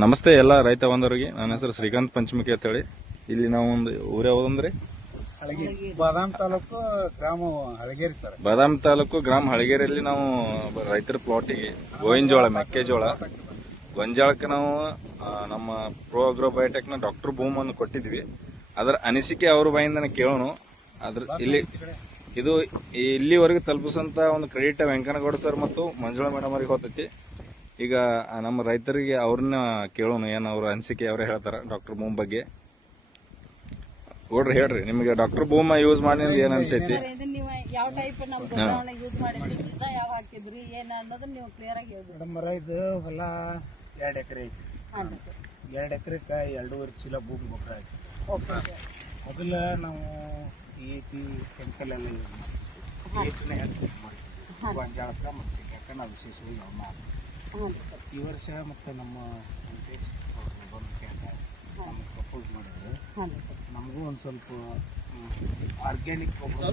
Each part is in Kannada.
ನಮಸ್ತೆ ಎಲ್ಲ ರೈತ ಬಂದವರಿಗೆ. ನನ್ನ ಹೆಸರು ಶ್ರೀಕಾಂತ್ ಪಂಚಮಿಕೆ ಅಂತ ಹೇಳಿ. ಇಲ್ಲಿ ನಾವು ಒಂದು ಊರು ಯಾವುದಂದ್ರೆ ಬಾದಾಮಿ ತಾಲೂಕು ಗ್ರಾಮ ಹಳಗೇರಿ ಸರ್. ಬಾದಾಮಿ ತಾಲೂಕು ಗ್ರಾಮ ಹಳಗೇರಿಯಲ್ಲಿ ನಾವು ರೈತರ ಪ್ಲಾಟಿಗೆ ಗೋವಿನಜೋಳ, ಮೆಕ್ಕೆಜೋಳ, ಗೊಂಜಾಳಕ್ಕೆ ನಾವು ನಮ್ಮ ಪ್ರೋ ಅಗ್ರೋ ಬಯೋಟೆಕ್ ನ ಡಾಕ್ಟರ್ ಭೂಮನ್ನು ಕೊಟ್ಟಿದ್ವಿ. ಅದರ ಅನಿಸಿಕೆ ಅವ್ರ ಬಾಯಿಂದನೇ ಕೇಳೋಣ. ಅದ್ರ ಇದು ಇಲ್ಲಿವರೆಗೂ ತಲುಪಿಸಂತ ಒಂದು ಕ್ರೆಡಿಟ್ ವೆಂಕನಗೌಡ ಸರ್ ಮತ್ತು ಮಂಜುಳಾ ಮೇಡಮ್ ಅವರಿಗೆ ಹೋಗ್ತೈತಿ. ಈಗ ನಮ್ಮ ರೈತರಿಗೆ ಅವ್ರನ್ನ ಕೇಳೋಣ, ಏನ್ ಅವ್ರ ಅನಿಸಿಕೆ ಅವರೇ ಹೇಳ್ತಾರ ಡಾಕ್ಟರ್ ಭೂಮ್ ಬಗ್ಗೆ. ನೋಡ್ರಿ, ಹೇಳ್ರಿ, ನಿಮಗೆ ಡಾಕ್ಟರ್ ಭೂಮ್ ಯೂಸ್ ಮಾಡಿ ಏನ್ ಅನ್ಸೈತಿ? ಯಾವ ಟೈಪ್ ಯೂಸ್ ಮಾಡಿದ್ರಿ, ಬೀಜ ಯಾವ ಹಾಕಿದ್ರಿ, ಏನ್ ಅನ್ನೋದನ್ನ ನೀವು ಕ್ಲಿಯರ್ ಆಗಿ ಹೇಳ್ರಿ. ಮೇಡಮ್, ಇದು ಹೊಲ 2 ಎಕರೆ ಐತಿ. 2 ಎಕರೆಕ 2.5 ಚೀಲ ಭೂಮಿ ಗೊಬ್ಬರ ಐತಿ. ಮೊದಲ ನಾವು DAP ಕೆಮಿಕಲ್ ಎಲ್ಲ ಯೂಸ್ ಮಾಡ್ತೀವಿ. ಗೊಂಜಾಳಕ್ಕ ಮತ್ತು ಸಿಕ್ಕಾಕ ನಾವು ವಿಶೇಷವಾಗಿ ನಾವು ಮಾಡ್ತೀವಿ. ಈ ವರ್ಷ ಮತ್ತೆ ನಮ್ಮ ವೆಂಕಟೇಶ್ ಅವರು ಬಂದು ಕೇಳ್ತಾರೆ, ನಮ್ಗೆ ಪ್ರಪೋಸ್ ಮಾಡಿದ್ರು. ನಮಗೂ ಒಂದು ಸ್ವಲ್ಪ ಆರ್ಗ್ಯಾನಿಕ್ ಗೊಬ್ಬರದ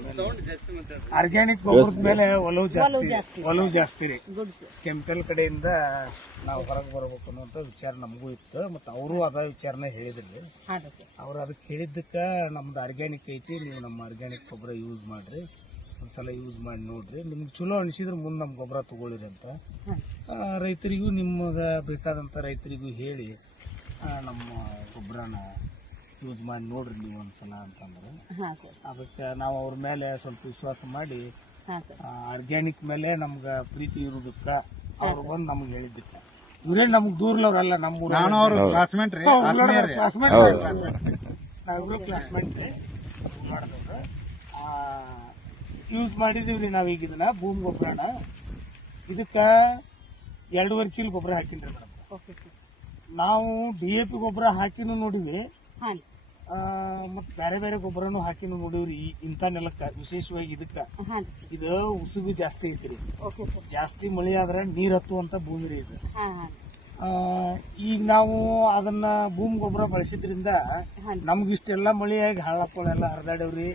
ಮೇಲೆ ಒಲವು ಜಾಸ್ತಿ ರೀ. ಕೆಮಿಕಲ್ ಕಡೆಯಿಂದ ನಾವು ಹೊರಗೆ ಬರ್ಬೇಕು ಅನ್ನುವಂಥ ವಿಚಾರ ನಮಗೂ ಇತ್ತು. ಮತ್ತು ಅವರು ಅದ ವಿಚಾರನ ಹೇಳಿದ್ರಿ. ಅವ್ರು ಅದಕ್ಕೆ ಹೇಳಿದ್ದಕ್ಕೆ ನಮ್ದು ಆರ್ಗ್ಯಾನಿಕ್ ಐತಿ, ನೀವು ನಮ್ಮ ಆರ್ಗ್ಯಾನಿಕ್ ಗೊಬ್ಬರ ಯೂಸ್ ಮಾಡ್ರಿ, ಒಂದ್ಸಲ ಯೂಸ್ ಮಾಡಿ ನೋಡ್ರಿ, ನಿಮ್ಗೆ ಚಲೋ ಅನಿಸಿದ್ರೆ ಮುಂದೆ ನಮ್ಮ ಗೊಬ್ಬರ ತಗೊಳ್ಳಿರಿ ಅಂತ ರೈತರಿಗೂ, ನಿಮಗೆ ಬೇಕಾದಂಥ ರೈತರಿಗೂ ಹೇಳಿ ನಮ್ಮ ಗೊಬ್ಬರನ ಯೂಸ್ ಮಾಡಿ ನೋಡ್ರಿ ನೀವು ಒಂದ್ಸಲ ಅಂತಂದ್ರೆ. ಅದಕ್ಕೆ ನಾವು ಅವ್ರ ಮೇಲೆ ಸ್ವಲ್ಪ ವಿಶ್ವಾಸ ಮಾಡಿ ಆರ್ಗ್ಯಾನಿಕ್ ಮೇಲೆ ನಮ್ಗೆ ಪ್ರೀತಿ ಇರೋದಕ್ಕೆ ಅವ್ರು ಬಂದು ನಮ್ಗೆ ಹೇಳಿದ್ದಕ್ಕೆ. ಇವರೇ ನಮ್ಗೆ ದೂರ್ಲವ್ರಲ್ಲ, ನಮ್ಮ ಕ್ಲಾಸ್ಮೇಟ್ ಮಾಡಿದವ್ರು ಯೂಸ್ ಮಾಡಿದೀವ್ರಿ ನಾವೀಗ ಇದನ್ನ ಭೂಮಿ ಗೊಬ್ಬರನ. ಇದಕ್ಕೆ 2.5 ಚೀಲ ಗೊಬ್ಬರ ಹಾಕಿನ್ರಿ ಮೇಡಮ್. ನಾವು DAP ಗೊಬ್ಬರ ಹಾಕಿನೂ ನೋಡಿವಿ, ಮತ್ ಬೇರೆ ಬೇರೆ ಗೊಬ್ಬರನು ಹಾಕಿನೂ ನೋಡಿವ್ರಿ. ಇಂಥ ನೆಲಕ್ಕ ವಿಶೇಷವಾಗಿ ಇದಕ್ಕ ಇದು ಉಸುಬಿ ಜಾಸ್ತಿ ಐತ್ರಿ. ಜಾಸ್ತಿ ಮಳೆ ಆದ್ರೆ ನೀರ್ ಹತ್ತುವಂತ ಭೂಮಿ ರೀ ಇದು. ಈಗ ನಾವು ಅದನ್ನ ಭೂಮಿ ಗೊಬ್ಬರ ಬಳಸಿದ್ರಿಂದ ನಮ್ಗಿಷ್ಟೆಲ್ಲಾ ಮಳೆಯಾಗಿ ಹಳ್ಳಪ್ಪಳೆಲ್ಲ ಹರಿದಾಡವ್ರಿ.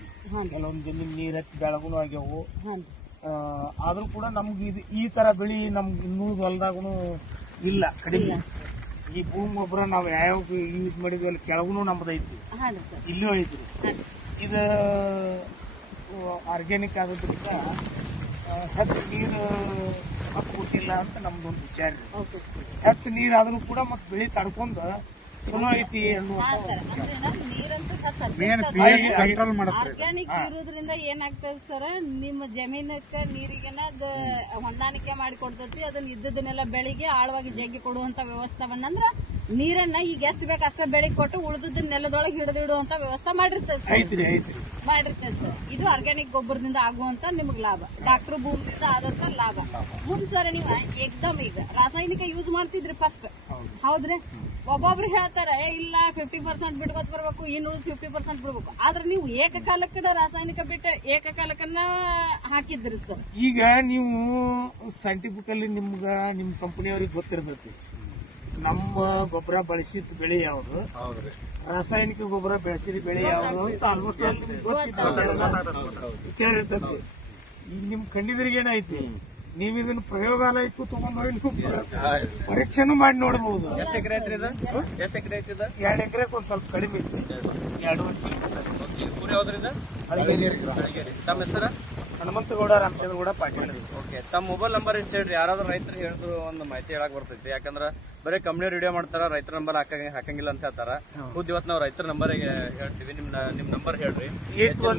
ಕೆಲವೊಂದ್ ಜಮೀನ್ ನೀರ್ ಹತ್ತಿ ಬೆಳಗುನು ಆಗ್ಯಾವು. ಆದ್ರೂ ಕೂಡ ನಮ್ಗೆ ಈ ತರ ಬೆಳಿ ನಮ್ಗೆ ಇನ್ನೂ ಹೊಲದಾಗೂ ಇಲ್ಲ, ಕಡಿಮೆ. ಈ ಭೂಮಿ ಗೊಬ್ಬರ ನಾವು ಯಾವ ಯೂಸ್ ಮಾಡಿದ್ವಿ ಅಲ್ಲಿ ಕೆಳಗೂ ನಮ್ದು ಐತಿ, ಇಲ್ಲೂ ಐತ್ರಿ. ಇದು ಆರ್ಗ್ಯಾನಿಕ್ ಆಗೋದ್ರಿಂದ ಹೆಚ್ಚು ನೀರು ಕೊಟ್ಟಿಲ್ಲ ಅಂತ ನಮ್ದೊಂದು ವಿಚಾರ. ಹೆಚ್ಚು ನೀರ್ ಆದ್ರೂ ಕೂಡ ಮತ್ ಬೆಳಿ ತಡ್ಕೊಂಡ್ ಚಲೋ ಐತಿ ಆರ್ಗ್ಯಾನಿಕ್ ಇರೋದ್ರಿಂದ ಏನಾಗ್ತದೆ ಸರ್, ನಿಮ್ಮ ಜಮೀನಕ್ಕ ನೀರಿಗೆನ ಹೊಂದಾಣಿಕೆ ಮಾಡಿ ಕೊಡ್ತೈತಿ. ಅದನ್ನ ಇದ್ದದನ್ನೆಲ್ಲ ಬೆಳಿಗ್ಗೆ ಆಳವಾಗಿ ಜಗ್ಗಿ ಕೊಡುವಂತ ವ್ಯವಸ್ಥೆವನ್ನಂದ್ರ ನೀರನ್ನ ಈಗ ಎಷ್ಟು ಬೇಕು ಅಷ್ಟ ಬೆಳಿ ಕೊಟ್ಟು ಉಳಿದ ನೆಲದೊಳಗೆ ಹಿಡಿದಿಡುವಂತ ವ್ಯವಸ್ಥೆ ಮಾಡಿರ್ತದೆ ಸರ್. ಇದು ಆರ್ಗ್ಯಾನಿಕ್ ಗೊಬ್ಬರದಿಂದ ಆಗುವಂತ ನಿಮ್ಗೆ ಲಾಭ, ಡಾಕ್ಟರ್ ಭೂಮಿಯಿಂದ ಆದಂತ ಲಾಭ. ಮುಂದ್ ಸರ್ ನೀವು ಏಕ್ದಮ್ ಈಗ ರಾಸಾಯನಿಕ ಯೂಸ್ ಮಾಡ್ತಿದ್ರಿ ಫಸ್ಟ್, ಹೌದ್ರಿ? ಒಬ್ಬೊಬ್ರು ಹೇಳ್ತಾರೆ ಇಲ್ಲ 50% ಬಿಡ್ಕೋತ ಬರ್ಬೇಕು, ಇನ್ನು 50% ಬಿಡ್ಬೇಕು. ಆದ್ರೆ ನೀವು ಏಕಕಾಲಕ್ಕನ ರಾಸಾಯನಿಕ ಬಿಟ್ಟು ಏಕಕಾಲಕ್ಕನ್ನ ಹಾಕಿದ್ರಿ ಸರ್. ಈಗ ನೀವು ಸೈಂಟಿಫಿಕಲಿ ನಿಮ್ ಕಂಪನಿಯವ್ರಿಗೆ ಗೊತ್ತಿರ್ಬೇಕು ನಮ್ಮ ಗೊಬ್ಬರ ಬಳಸಿದ ಬೆಳೆ ಯಾವ್ದು, ರಾಸಾಯನಿಕ ಗೊಬ್ಬರ ಬೆಳೆಸಿದ ಬೆಳೆ ಯಾವ್ದು ಅಂತ ಆಲ್ಮೋಸ್ಟ್ ವಿಚಾರ ಇರ್ತದೆ. ಈಗ ನಿಮ್ ಕಣ್ಣಿದ್ರಿಗೆ ಏನೈತಿ, ನೀವ್ ಇದನ್ನ ಪ್ರಯೋಗಾಲಯಕ್ಕೂ ತಗೊಂಡೋಗಿ ಪರೀಕ್ಷೆನೂ ಮಾಡಿ ನೋಡಬಹುದು. 2 ಎಕರೆ ಐತಿ. 2 ಎಕರೆಗೆ ಒಂದ್ ಸ್ವಲ್ಪ ಕಡಿಮೆ ಐತಿ. 2.5 ತಮ್ಮ ಹೆಸರು? ಹನುಮಂತಗೌಡ ರಾಮಚಂದ್ರಗೌಡ ಪಾಟೀಲ್. ಓಕೆ, ತಮ್ಮ ಮೊಬೈಲ್ ನಂಬರ್ ಇಷ್ಟು ಹೇಳ್ರಿ. ಯಾರಾದ್ರೂ ರೈತರು ಹೇಳಿದ್ರು ಒಂದು ಮಾಹಿತಿ ಹೇಳಕ್ ಬರ್ತೈತಿ. ಯಾಕಂದ್ರ ಬರೀ ಕಂಪ್ನಿ ವಿಡಿಯೋ ಮಾಡ್ತಾರ, ರೈತರ ನಂಬರ್ ಹಾಕಂಗಿಲ್ಲ ಅಂತ ಹೇಳ್ತಾರ. ಖುದ್ದು ಇವತ್ತು ನಾವು ರೈತರ ನಂಬರ್ ಹೇಳ್ತೀವಿ. ನಿಮ್ ನಂಬರ್ ಹೇಳ್ರಿ,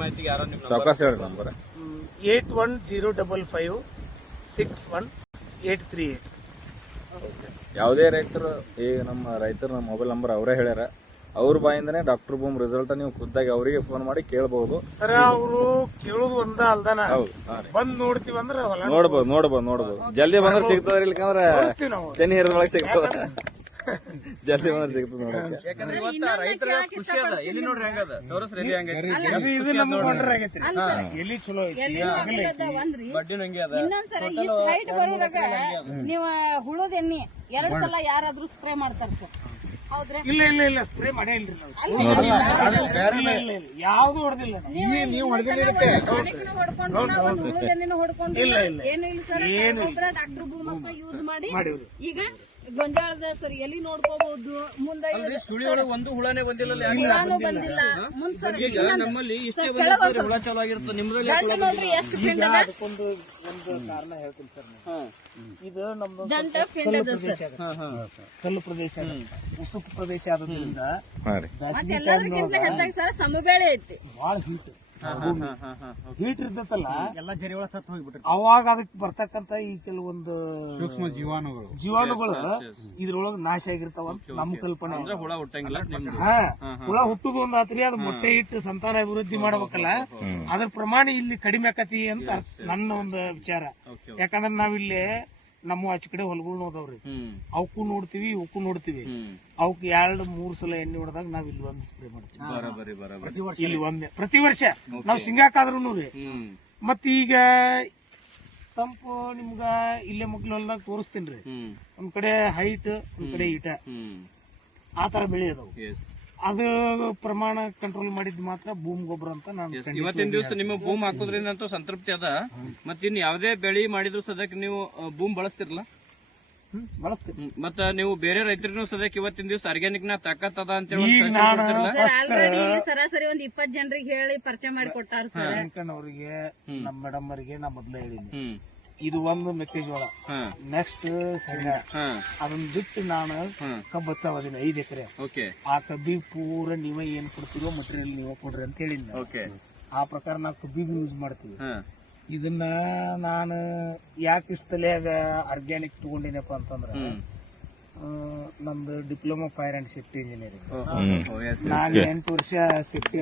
ಮಾಹಿತಿಗೆ ಯಾರೋ ನಿಮ್ ನಂಬರ್ 8105561838. ಯಾವುದೇ ರೈತರು ಈಗ ನಮ್ಮ ರೈತರ ಮೊಬೈಲ್ ನಂಬರ್ ಅವರೇ ಹೇಳ್ಯಾರ. ಅವ್ರ ಬಾಯಿಂದನೇ ಡಾಕ್ಟರ್ ಭೂಮ್ ರಿಸಲ್ಟ್ ನೀವು ಖುದ್ದಾಗಿ ಅವರಿಗೆ ಫೋನ್ ಮಾಡಿ ಕೇಳಬಹುದು ಸರ್. ಅವರು ಕೇಳೋದು ಒಂದ ಅಲ್ದಾನ, ಬಂದ್ ನೋಡ್ತೀವಿ ಅಂದ್ರೆ ನೋಡ್ಬೋದು. ಜಲ್ದಿ ಬಂದ್ರೆ ಸಿಗ್ತದ, ಇಲ್ಲಕಂದ್ರೆ ತೆನಿ ಹಿರಿದೊಳಗೆ ಸಿಗ್ತದ. ಜಲ್ದಿ ಬಂದ್ರೆ ಸಿಗ್ತದ ನೋಡಕ್ಕೆ. ಯಾಕಂದ್ರೆ ಇವತ್ತು ರೈತರ ಖುಷಿ ಅದ. ಇಲ್ಲಿ ನೋಡ್ರಿ ಹೆಂಗದ, ತೋರಿಸ್ರಿ ಎಲ್ಲಿ ಹೆಂಗೈತಿ. ಇದು ನಮ್ಗೆ ವಂಡರ್ ಆಗೈತಿ. ಎಲ್ಲಿ ಚಲೋ ಐತಿ, ಬಡ್ಡಿನೂ ಹಂಗೆ ಅದ. ಇನ್ನೊಂದ್ಸರಿ ಇಷ್ಟ ಹೈಟ್ ಬರೋದಾಗ ನೀವು ಹುಳದ ಎಣ್ಣೆ 2 ಸಲ ಯಾರಾದ್ರೂ ಸ್ಪ್ರೇ ಮಾಡ್ತಾರ ಸರ್, ಹೌದ್ರಿ? ಇಲ್ಲ ಸ್ಪ್ರೇ ಮಾಡೇ ಇಲ್ರಿ ಯಾವ್ದು ಹೊಡೆದಿಲ್ಲ. ನೀವು ಹೊಡ್ಕೊಂಡು ಏನು ಇಲ್ಲ ಸರ್. ಡಾಕ್ಟರ್ ಭೂಮಸ್ನ ಯೂಸ್ ಮಾಡಿ ಈಗ ಗೊಂಜಾಳದ ಸರ್ ಎಲ್ಲಿ ನೋಡ್ಕೋಬಹುದು ಮುಂದೆ ಸುಳಿ ಒಳಗೆ ಒಂದು ಹುಳನೇ ಬಂದಿಲ್ಲ ಹುಳಾನು ಬಂದಿಲ್ಲ ಮುಂದ್ ಸರ್ ಈಗ ನಮ್ಮಲ್ಲಿ ಇಷ್ಟೇ ಬಂದಿರ್ತದೆ ಹುಳ ಚಾಲು ಆಗಿರುತ್ತೆ ನಿಮ್ದ್ರಲ್ಲಿ ಗಂಟು ನೋಡ್ರಿ ಎಷ್ಟು ಫಿಂಡ್ ಅದ ಅದಕ್ಕೊಂದು ಒಂದು ಕಾರಣ ಹೇಳ್ತೀನಿ ಸರ್ ನಾನು. ಇದು ನಮ್ದು ಗಂಟ ಫಿಂಡ್ ಅದ ಪ್ರದೇಶ ಸರ್ ಆಗತ್ತೆ. ಕಲ್ಲು ಪ್ರದೇಶ ಆಗತ್ತೆ. ಉಸುಕು ಪ್ರದೇಶ ಆದ್ರಿಂದ ಹಾ ರೀ ಮತ್ತೆ ಎಲ್ಲದಕ್ಕಿಂತ ಹೆಚ್ಚಾಗಿ ಸರ್ ಸಮಬೆಳೆ ಐತಿ ಬಹಳ ಹೀಟ್ ಹೀಟ್ ಇರ್ತೈತಲ್ಲ ಎಲ್ಲ ಜರಿ ಒಳ ಸತ್ತು ಹೋಗ್ಬಿಟ್ರಿ ಅವಾಗ ಅದಕ್ಕೆ ಬರ್ತಕ್ಕಂತ ಈ ಕೆಲವೊಂದು ಸೂಕ್ಷ್ಮ ಜೀವಾಣುಗಳು ಜೀವಾಣುಗಳು ಇದ್ರೊಳಗ ನಾಶ ಆಗಿರ್ತಾವ ಅಂತ ನಮ್ಮ ಕಲ್ಪನೆ. ಅಂದ್ರೆ ಹುಳ ಹುಟ್ಟಂಗಿಲ್ಲ ನಿಮ್ದು ಹಾ ಹುಳ ಹುಟ್ಟುದು ಒಂದ್ ಆತ್ರಿ ಅದು ಮೊಟ್ಟೆ ಇಟ್ಟು ಸಂತಾನ ಅಭಿವೃದ್ಧಿ ಮಾಡ್ಬೇಕಲ್ಲ ಅದ್ರ ಪ್ರಮಾಣ ಇಲ್ಲಿ ಕಡಿಮೆ ಆಕತಿ ಅಂತ ನನ್ನ ಒಂದು ವಿಚಾರ. ಯಾಕಂದ್ರೆ ನಾವಿಲ್ಲಿ ನಮ್ಮ ಆಚೆ ಕಡೆ ಹೊಲಗಳು ನೋದವ್ರಿ ಅವಕ್ಕೂ ನೋಡ್ತೀವಿ ಇವಕ್ಕೂ ನೋಡ್ತೀವಿ. ಅವಕ್ 2-3 ಸಲ ಎಣ್ಣೆ ಹೊಡೆದಾಗ ನಾವ್ ಇಲ್ಲಿ ಒಂದ್ ಸ್ಪ್ರೇ ಮಾಡ್ತೀವಿ. ಬರೋಬರಿ ಬರೋಬರಿ ಇಲ್ಲಿ ಒಂದೇ ಪ್ರತಿ ವರ್ಷ ನಾವ್ ಶೇಂಗಾಕಾದ್ರೂ ರೀ. ಮತ್ತ ಈಗ ತಂಪು ನಿಮ್ಗ ಇಲ್ಲೇ ಮಕ್ಳು ಹೊಲ್ದಾಗ ತೋರಿಸ್ತೀನ್ರಿ. ಒಂದ್ ಕಡೆ ಹೈಟ್ ಒಂದ್ ಕಡೆ ಈಟ ಆ ತರ ಬೆಳೆ ಅದಾವು. ಅದು ಪ್ರಮಾಣ ಕಂಟ್ರೋಲ್ ಮಾಡಿದ್ ಮಾತ್ರ ಭೂಮಿ ಗೊಬ್ಬರ ಅಂತ ನಾನು ಇವತ್ತಿನ ದಿವಸ ನಿಮ್ಮ ಭೂಮಿ ಹಾಕೋದ್ರಿಂದ ಅಂತೂ ಸಂತೃಪ್ತಿ ಅದ. ಮತ್ತಿನ್ ಯಾವ್ದೇ ಬೆಳಿ ಮಾಡಿದ್ರು ಸದ್ಯಕ್ಕೆ ನೀವು ಭೂಮಿ ಬಳಸ್ತಿರಲ್ಲ ಬಳಸ್ತೀನಿ. ಮತ್ತ ನೀವು ಬೇರೆ ರೈತರಿಗೂ ಸದ್ಯಕ್ಕೆ ಇವತ್ತಿನ ದಿವಸ ಆರ್ಗ್ಯಾನಿಕ್ ನ ತಾಕತ್ತದ ಅಂತ ಈಗ ನಾನು ಸರ್ ಆಲ್ರೆಡಿ ಸರಾಸರಿ ಒಂದ್ 20 ಜನರಿಗೆ ಹೇಳಿ ಪರಿಚಯ ಮಾಡಿ ಕೊಟ್ಟಾರ ಸರ್. ಅವರಿಗೆ ನಮ್ಮ ಮೇಡಮ್ ಅವರಿಗೆ ನಾ ಮೊದ್ಲೇ ಹೇಳಿನಿ ಇದು ಒಂದು ಮೆಕ್ಕೆಜೋಳ ನೆಕ್ಸ್ಟ್ ಶೇಂಗಾ ಅದನ್ನ ಬಿಟ್ಟು ನಾನು ಕಬ್ಬು ಹಚ್ಚಾವದಿನ 5 ಎಕರೆ. ಆ ಕಬ್ಬಿಗೆ ಪೂರ ನೀವೇ ಏನ್ ಕೊಡ್ತೀರೋ ಮಟೀರಿಯಲ್ ನೀವೇ ಕೊಡ್ರಿ ಅಂತ ಹೇಳಿನಿ. ಆ ಪ್ರಕಾರ ನಾವು ಕಬ್ಬಿಗೆ ಯೂಸ್ ಮಾಡ್ತೀವಿ. ಇದನ್ನ ನಾನು ಯಾಕೆ ಇಷ್ಟ ತಲೆಯಾಗ ಆರ್ಗ್ಯಾನಿಕ್ ತಗೊಂಡಿನಪ್ಪ ಅಂತಂದ್ರ ನಮ್ದು diploma fire and safety engineering. ನಾನು 8 ವರ್ಷ ಸೇಫ್ಟಿ